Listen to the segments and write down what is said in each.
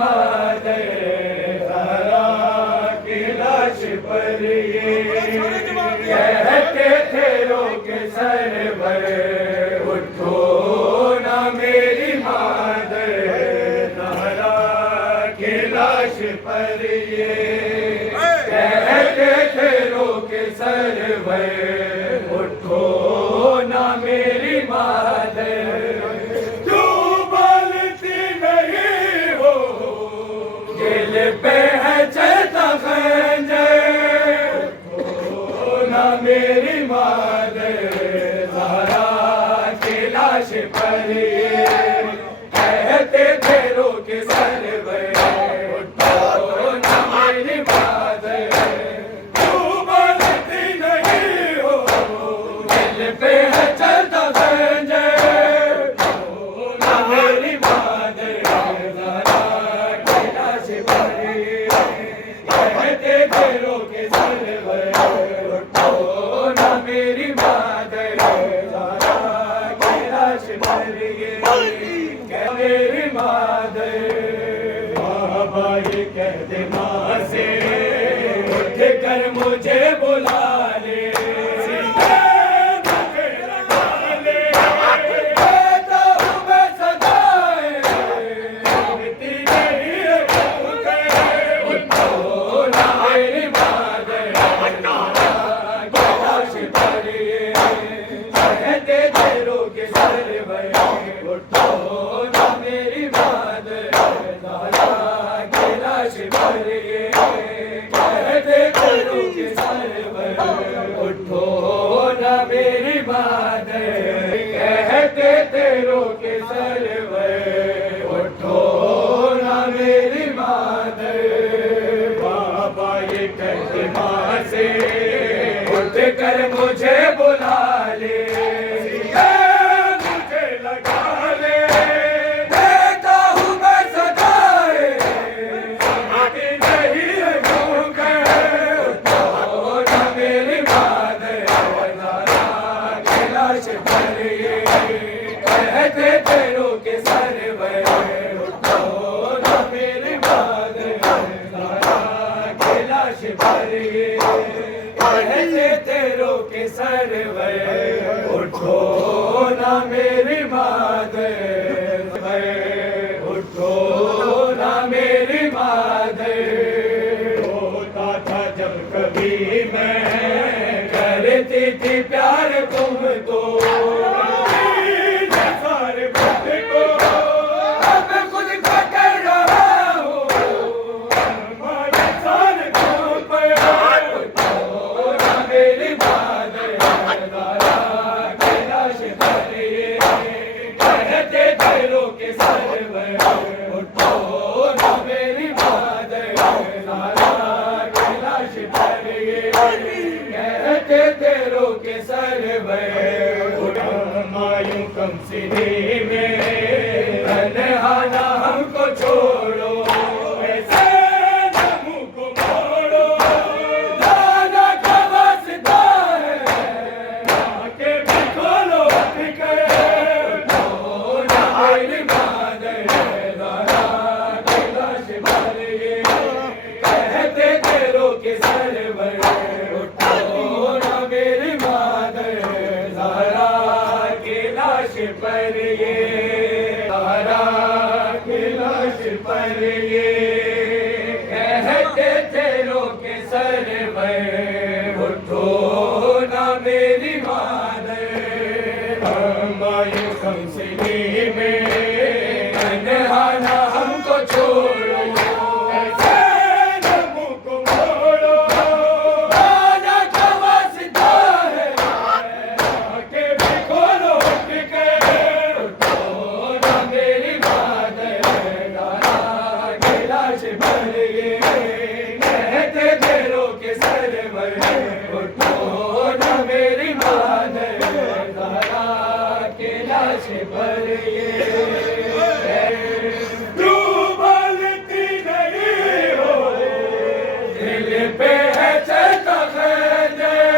मादर ज़हरा की लाश पर ये कहते थे रोक सरवर उठो ना मेरी मादर ज़हरा की लाश पर ये कहते थे रोक सरवर उठो ना मेरी मादर तू बोलती नहीं हो दिल पे है चलता खंजर उठो ना मेरी मादर ज़हरा की लाश पर ये कहते थे रोक सरवर उठो ना मेरी मादर तू बोलती नहीं हो दिल पे है चलता खंजर उठो ना मेरी मादर ज़हरा की लाश पर ये कहते थे रोक सरवर उठो ना मेरी मादर ज़हरा की लाश पर ये मेरी मादर बाबा ये कह दे माँ से उठ कर मुझे बुला ले सीधे मुझे लगा ले देता हूँ मैं सदाएं मिटती नहीं है उठो ना मेरी मादर ज़हरा की लाश पर ये कहते थे रोक सरवर उठो ना मेरी मादर ज़हरा की लाश पर ये कहते थे रोक सरवर उठो ना मेरी मादर कहते थे रोक सरवर उठो ना मेरी मादर बाबा ये कहते माँ से उठ कर मुझे बुला ले सीधे मुझे लगा ले देता हूँ मैं सदाएं मिटती नहीं है भूख उठो ना मेरी मादर ज़हरा की लाश पर ये कहते थे रोक सरवर उठो ना मेरी मादर ज़हरा की लाश पर ये कहते थे रोक सरवर उठो ना मेरी मादर उठो ना मेरी मादर होता था जब कभी मैं करती थी प्यार तुमको सारे वक्त को अब खुद का कर रहा हूँ हमारे सारे तुम पर उठो ना मेरी मादर ज़हरा की लाश पर ये कहते थे रोक सरवर उठो ना मेरी मादर ज़हरा की लाश पर ये कहते थे रोक सरवर उठो मायूं कम सीने में तन्हा ना हमको छोड़ो ऐसे ना मुँह को मोड़ो दादा का वास्ता है आके भी खोलो फिक्र उठो ना मेरी मादर ज़हरा की लाश पर ये कहते थे रोक सरवर उठो ना मेरी मादर ज़हरा की लाश पर ये ज़हरा की लाश पर ये कहते थे रोक सरवर उठो ना मेरी मादर मायूं कम सीने में तन्हा ना हमको छोड़ो ऐसे ना मुँह को मोड़ो दादा का वास्ता है आके भी खोलो फिक्र उठो ना मेरी मादर ज़हरा की लाश पर ये कहते थे रोक सरवर उठो ना मेरी मादर ज़हरा की लाश पर ये तू बोलती नहीं हो दिल पे है चलता खंजर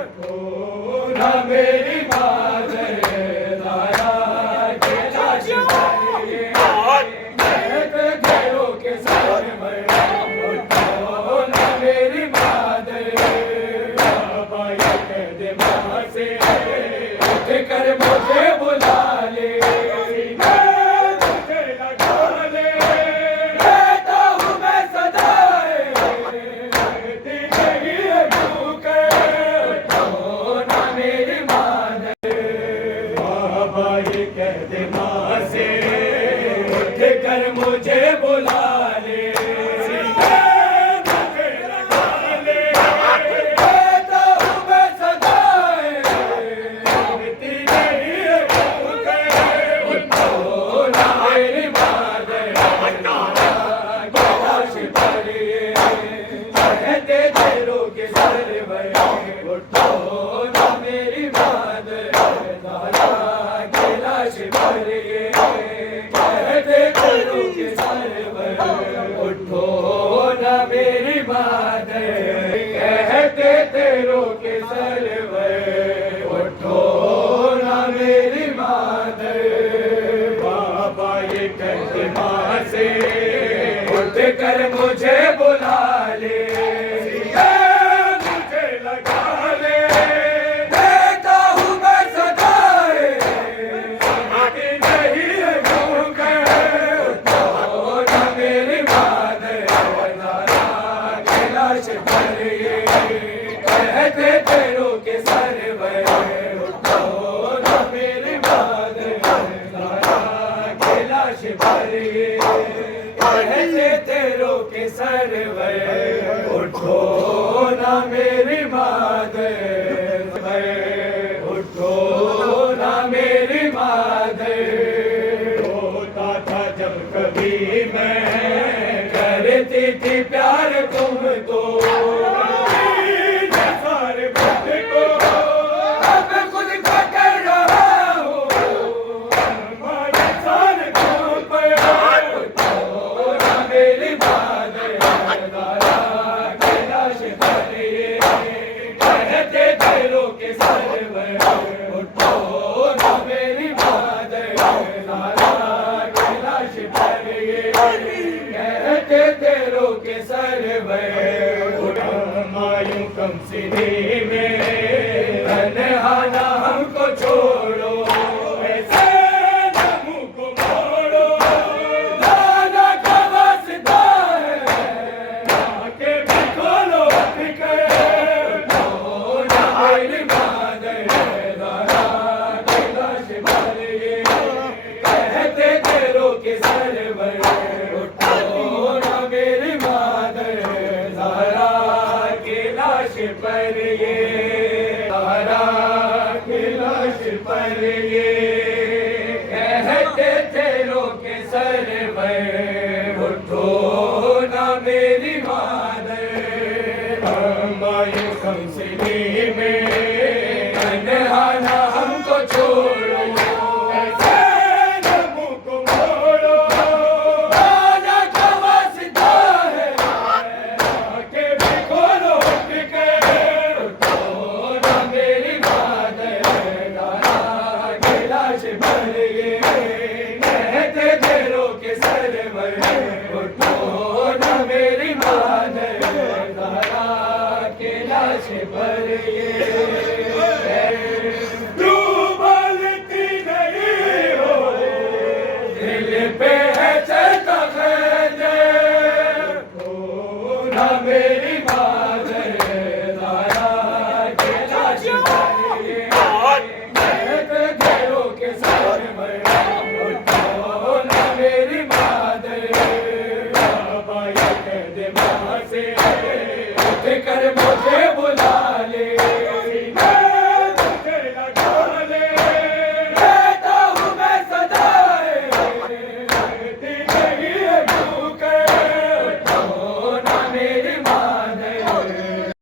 उठो ना मेरी मादर ज़हरा की लाश पर ये कहते थे से उठ कर मुझे बुला ले, मुझे लगा ले, देता हूँ मैं सदाए, आगे नहीं है ठोकर, तो ना मेरी बात कैलाश पर ये कहते तेरों के सर उठो ना मेरी बात कैलाश पर ये कहते तेरों के सर उठो ना मेरी बात उठो ना मेरी बात। होता था जब कभी मैं करती थी प्यार तुमको, सारे खुद को अब खुद का कर रहा हूँ, हमारे सारे तुम पर उठो ना मेरी बात कैलाश पर ये कहते तेरों के सर उठो ना मेरी बात कैलाश पर ये कहते तेरों के सर मायूं कम सिने में तन्हाना हमको छोड़ो, ऐसे न मुँह को मोड़ो, दादा का वास्ता है आके भी खोलो फिकर, उठो ना मेरी बात कैलाश पर ये कहते तेरों के सर उठो ना मेरी बात कैलाश पर ये कैलाश पर ये कहते तेरों के सर उठो ना मेरी बात मायूं कम सिने में तन्हाना हमको छोड़ो, ऐसे न मुँह को मोड़ो, दादा का वास्ता है आके भी खोलो फिकर, उठो ना मेरी बात कैलाश पर ये कहते तेरों के सर उठो ना मेरी बात कैलाश पर